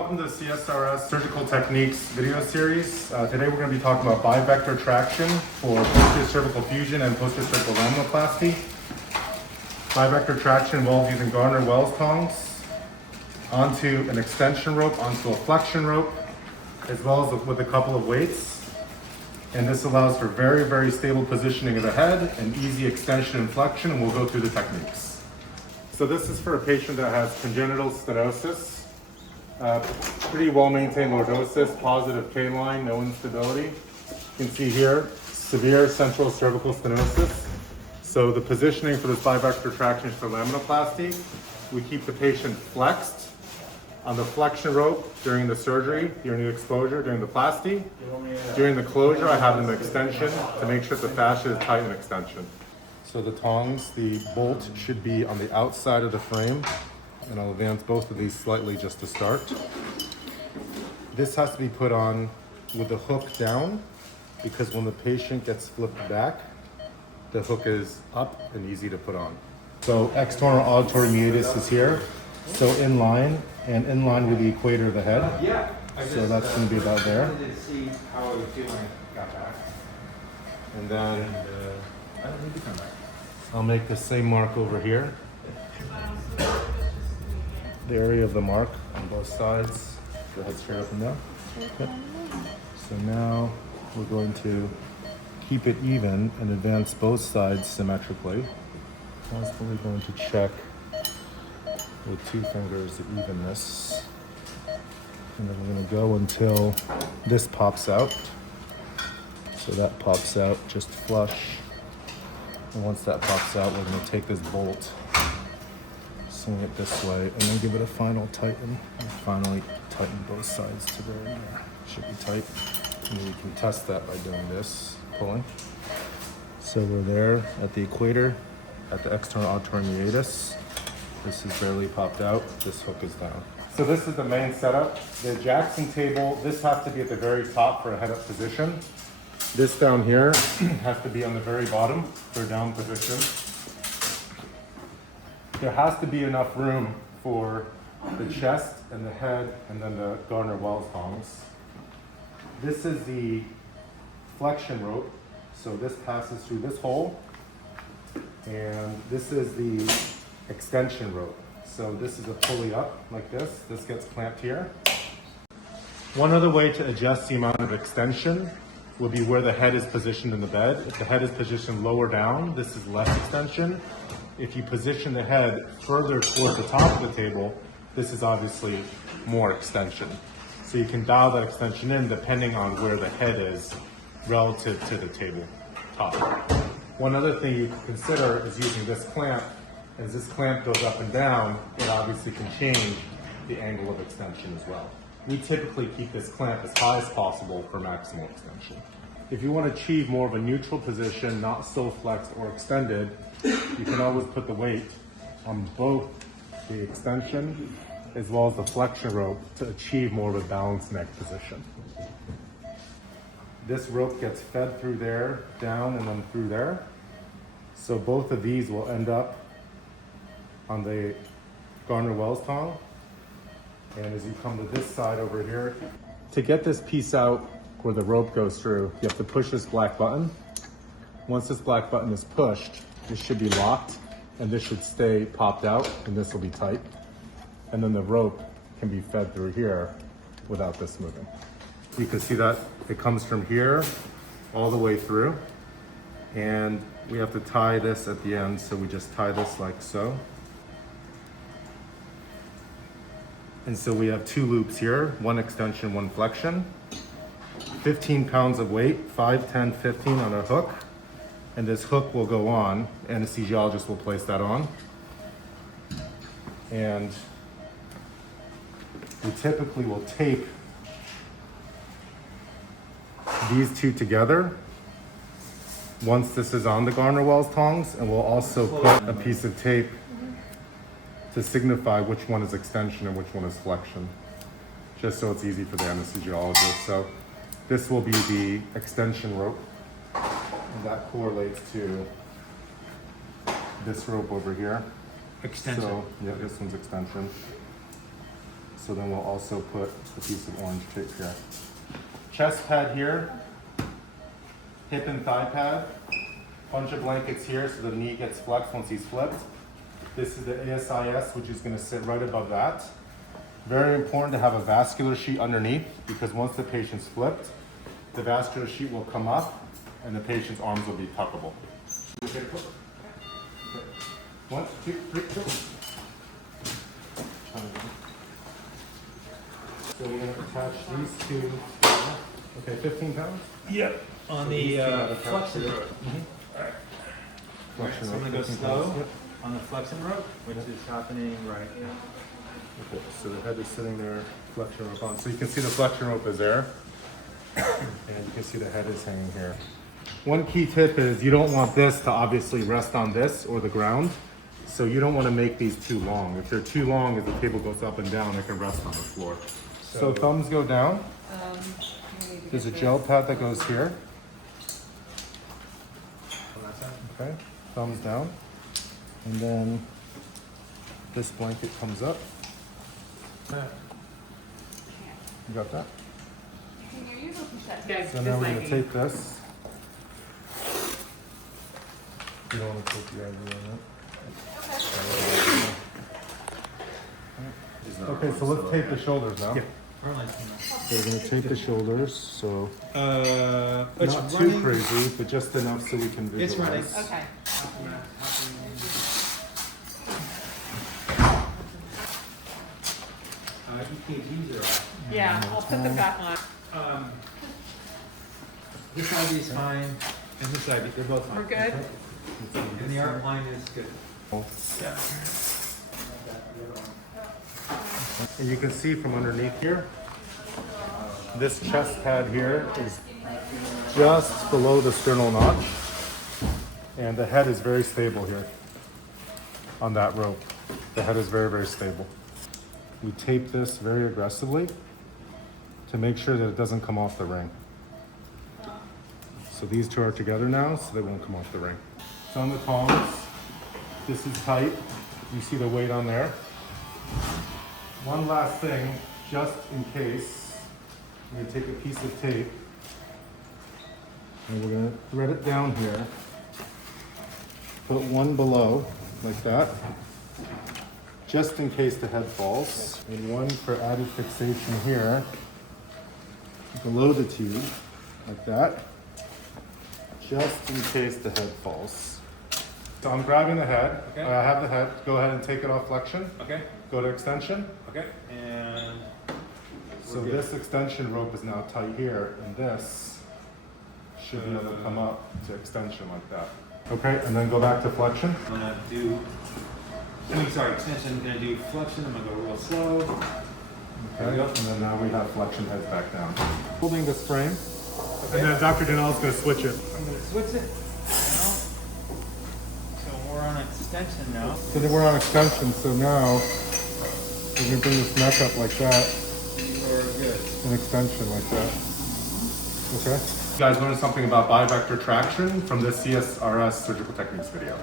Welcome to the CSRS Surgical Techniques video series. Today we're going to be talking about bivector traction for posterior cervical fusion and posterior cervical laminoplasty. Bivector traction involves using Gardner-Wells tongs onto an extension rope, onto a flexion rope, as well as with a couple of weights. And this allows for very, very stable positioning of the head and easy extension and flexion, and we'll go through the techniques. So this is for a patient that has congenital stenosis. Pretty well-maintained lordosis, positive K-line, no instability. You can see here, severe central cervical stenosis. So the positioning for this bivector traction is for laminoplasty. We keep the patient flexed on the flexion rope during the surgery, during the exposure, during the plasty. During the closure, I have an extension to make sure the fascia is tight in extension. So the tongs, the bolt should be on the outside of the frame. And I'll advance both of these slightly just to start. This has to be put on with the hook down because when the patient gets flipped back, the hook is up and easy to put on. So external auditory meatus is here. So in line with the equator of the head. So that's going to be about there. And then I'll make the same mark over here. The area of the mark on both sides. Go ahead, straight up and down. Yep. So now we're going to keep it even and advance both sides symmetrically. Constantly going to check with 2 fingers the evenness. And then we're going to go until this pops out. So that pops out just flush. And once that pops out, we're going to take this bolt, swing it this way, and then give it a final tighten. And finally tighten both sides to there and there. Should be tight. And we can test that by doing this, pulling. So we're there at the equator, at the external auditory meatus. This is barely popped out. This hook is down. So this is the main setup. The Jackson table, this has to be at the very top for a head-up position. This down here has to be on the very bottom for a down position. There has to be enough room for the chest and the head and then the Gardner-Wells tongs. This is the flexion rope. So this passes through this hole. And this is the extension rope. So this is a pulley up like this. This gets clamped here. One other way to adjust the amount of extension will be where the head is positioned in the bed. If the head is positioned lower down, this is less extension. If you position the head further towards the top of the table, this is obviously more extension. So you can dial that extension in depending on where the head is relative to the table top. One other thing you can consider is using this clamp. As this clamp goes up and down, it obviously can change the angle of extension as well. We typically keep this clamp as high as possible for maximal extension. If you want to achieve more of a neutral position, not so flexed or extended, you can always put the weight on both the extension as well as the flexion rope to achieve more of a balanced neck position. This rope gets fed through there, down, and then through there. So both of these will end up on the Gardner-Wells tong. And as you come to this side over here, to get this piece out where the rope goes through, you have to push this black button. Once this black button is pushed, this should be locked and this should stay popped out and this will be tight. And then the rope can be fed through here without this moving. You can see that it comes from here all the way through. And we have to tie this at the end, so we just tie this like so. And so we have 2 loops here, 1 extension, 1 flexion. 15 pounds of weight, 5, 10, 15 on a hook. And this hook will go on, anesthesiologist will place that on. And we typically will tape these 2 together once this is on the Gardner-Wells tongs, and we'll also put a piece of tape to signify which one is extension and which one is flexion, just so it's easy for the anesthesiologist. So this will be the extension rope, and that correlates to this rope over here. Extension. So yeah, this one's extension. So So then we'll also put a piece of orange tape here. Chest pad here, hip and thigh pad, bunch of blankets here so the knee gets flexed once he's flipped. This is the ASIS, which is going to sit right above that. Very important to have a vascular sheet underneath, because once the patient's flipped, the vascular sheet will come up and the patient's arms will be tuckable. Okay. 1, 2, 3, go. So we're going to attach these two. Okay, 15 pounds? Yep. On So the flexion rope. Alright. So I'm going to go slow on the flexion rope, which is happening right now. Okay, so the head is sitting there, flexion rope on. So you can see the flexion rope is there, and you can see the head is hanging here. One key tip is you don't want this to obviously rest on this or the ground, so you don't want to make these too long. If they're too long, as the table goes up and down, it can rest on the floor. So thumbs go down. There's a gel pad that goes here. Okay, thumbs down. And then this blanket comes up. You got that? So now we're going to take this. You don't want to take the idea on it. Okay, so let's tape the shoulders now. Yeah. So we're going to tape the shoulders, so It's not running. too crazy, but just enough so we can visualize. It's running. Okay. EKGs are off. Yeah, I'll put them back on. This IV is fine, and this IV, they're both fine. We're good? And the arc line is good. Yeah. And you can see from underneath here, this chest pad here is just below the sternal notch, and the head is very stable here on that rope. The head is very, very stable. We tape this very aggressively to make sure that it doesn't come off the ring. So these two are together now, so they won't come off the ring. So on the tongs, this is tight. You see the weight on there. One last thing, just in case, I'm going to take a piece of tape and we're going to thread it down here. Put one below, like that, just in case the head falls. And one for added fixation here, below the tube, like that, just in case the head falls. So I'm grabbing the head. Okay. I have the head. Go ahead and take it off flexion. Okay. Go to extension. Okay. And So this extension rope is now tight here, and this should be able to come up to extension like that. Okay, and then go back to flexion. I'm gonna do. Extension. I'm gonna do flexion. I'm gonna go real slow. Okay, and then now we have flexion heads back down. Holding this frame, Okay. and then Dr. Dinell's going to switch it. I'm gonna switch it. Now. So we're on extension now. So then we're on extension, so now we're going to bring this neck up like that, We're good. an extension like that. Okay? You guys learned something about bivector traction from this CSRS surgical techniques video.